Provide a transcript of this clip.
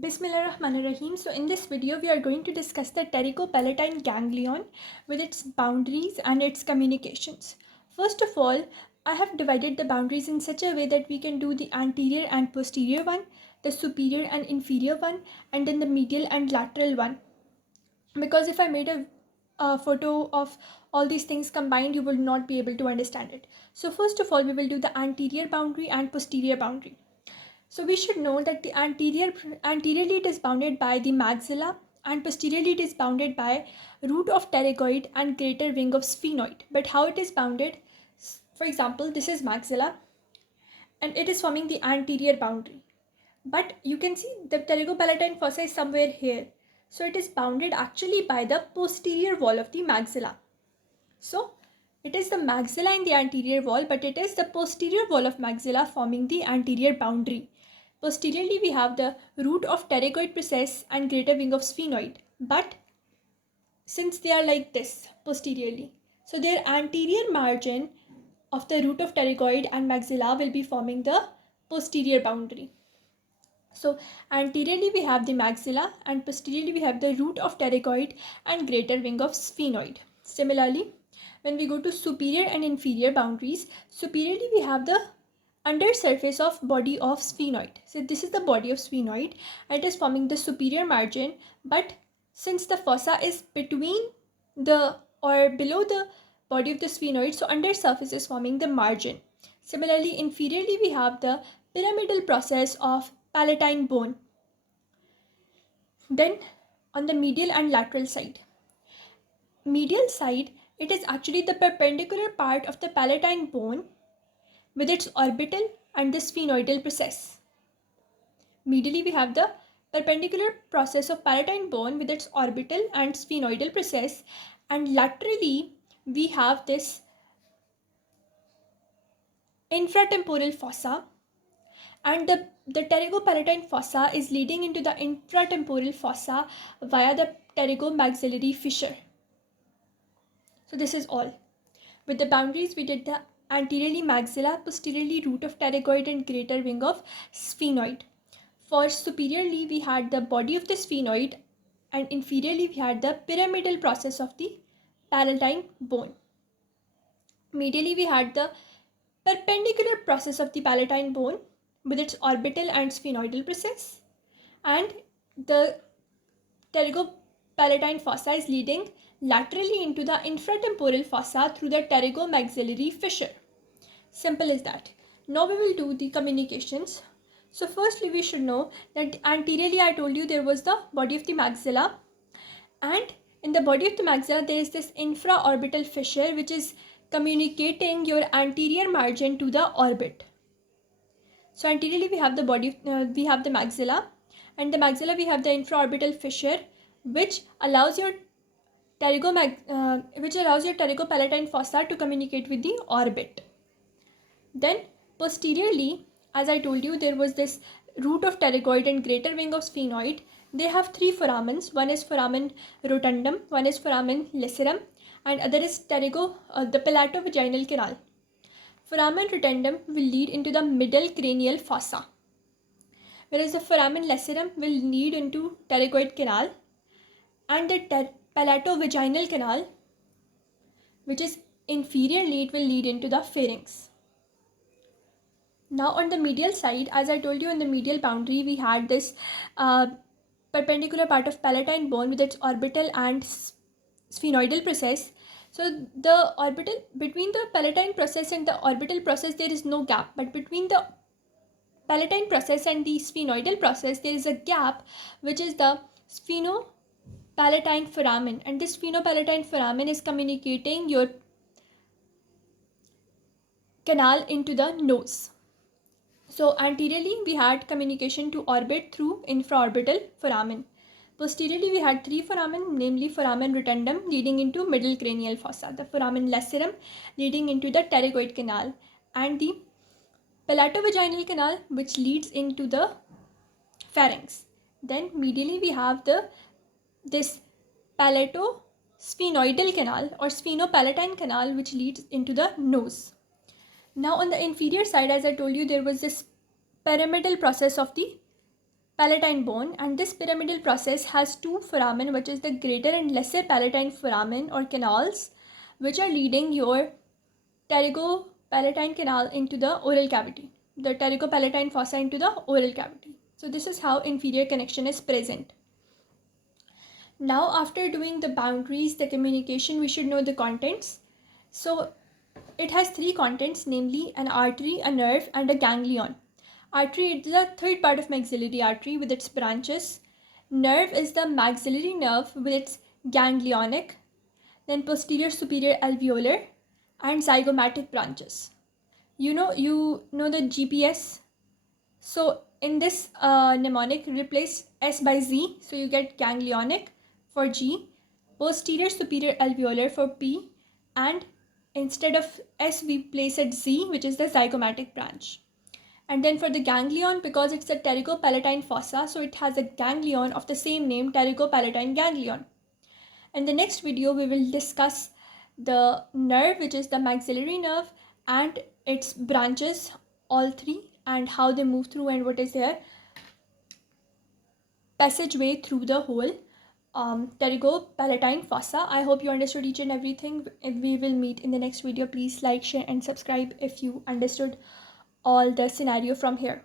Bismillahirrahmanirrahim. So in this video, we are going to discuss the pterygopalatine ganglion with its boundaries and its communications. First of all, I have divided the boundaries in such a way that we can do the anterior and posterior one, the superior and inferior one, and then the medial and lateral one. Because if I made a photo of all these things combined, you will not be able to understand it. So first of all, we will do the anterior boundary and posterior boundary. So we should know that the anteriorly it is bounded by the maxilla and posteriorly it is bounded by root of pterygoid and greater wing of sphenoid. But how it is bounded? For example, this is maxilla and it is forming the anterior boundary. But you can see the pterygopalatine fossa is somewhere here. So it is bounded actually by the posterior wall of the maxilla. So it is the maxilla in the anterior wall, but it is the posterior wall of maxilla forming the anterior boundary. Posteriorly, we have the root of pterygoid process and greater wing of sphenoid. But since they are like this posteriorly, so their anterior margin of the root of pterygoid and maxilla will be forming the posterior boundary. So anteriorly we have the maxilla and posteriorly we have the root of pterygoid and greater wing of sphenoid. Similarly, when we go to superior and inferior boundaries, superiorly we have the under surface of body of sphenoid. So this is the body of sphenoid and it is forming the superior margin, but since the fossa is between the or below the body of the sphenoid, so under surface is forming the margin. Similarly, inferiorly we have the pyramidal process of palatine bone. Then on the medial and lateral side, medial side, it is actually the perpendicular part of the palatine bone with its orbital and the sphenoidal process. Medially we have the perpendicular process of palatine bone with its orbital and sphenoidal process, and laterally we have this infratemporal fossa, and the pterygopalatine fossa is leading into the infratemporal fossa via the pterygomaxillary fissure. So this is all. With the boundaries, we did the anteriorly maxilla, posteriorly root of pterygoid and greater wing of sphenoid. For superiorly, we had the body of the sphenoid, and inferiorly, we had the pyramidal process of the palatine bone. Medially, we had the perpendicular process of the palatine bone with its orbital and sphenoidal process, and the pterygopalatine fossa is leading laterally into the infratemporal fossa through the pterygomaxillary fissure. Simple as that. Now we will do the communications. So firstly we should know that anteriorly I told you there was the body of the maxilla, and in the body of the maxilla there is this infraorbital fissure which is communicating your anterior margin to the orbit. So anteriorly we have the body, we have the maxilla, and the maxilla we have the infraorbital fissure which allows your pterygopalatine fossa to communicate with the orbit. Then posteriorly, as I told you, there was this root of pterygoid and greater wing of sphenoid. They have three foramens. One is foramen rotundum, one is foramen lacerum, and other is the palatovaginal canal. Foramen rotundum will lead into the middle cranial fossa, whereas the foramen lacerum will lead into pterygoid canal, and the palatovaginal canal, which is inferiorly, it will lead into the pharynx. Now on the medial side, as I told you, in the medial boundary we had this perpendicular part of palatine bone with its orbital and sphenoidal process. So the orbital, between the palatine process and the orbital process there is no gap, but between the palatine process and the sphenoidal process there is a gap, which is the sphenopalatine foramen, and this sphenopalatine foramen is communicating your canal into the nose. So anteriorly we had communication to orbit through infraorbital foramen. Posteriorly we had three foramen, namely foramen rotundum leading into middle cranial fossa, the foramen lacerum leading into the pterygoid canal, and the palatovaginal canal which leads into the pharynx. Then medially we have this palatosphenoidal canal or sphenopalatine canal which leads into the nose. Now on the inferior side, as I told you, there was this pyramidal process of the palatine bone, and this pyramidal process has two foramen, which is the greater and lesser palatine foramen or canals, which are leading your pterygopalatine canal into the oral cavity, the pterygopalatine fossa into the oral cavity. So this is how inferior connection is present. Now after doing the boundaries, the communication, we should know the contents. So it has three contents, namely an artery, a nerve, and a ganglion. Artery is the third part of maxillary artery with its branches. Nerve is the maxillary nerve with its ganglionic, then posterior superior alveolar, and zygomatic branches. You know the GPS. So in this mnemonic, replace S by Z, so you get ganglionic for G, posterior superior alveolar for P, and instead of S we place at Z, which is the zygomatic branch. And then for the ganglion, because it's a pterygopalatine fossa, so it has a ganglion of the same name, pterygopalatine ganglion. In the next video, we will discuss the nerve, which is the maxillary nerve, and its branches, all three, and how they move through and what is their passageway through the whole pterygopalatine fossa. I hope you understood each and everything. If we will meet in the next video, please like, share, and subscribe if you understood all the scenario from here.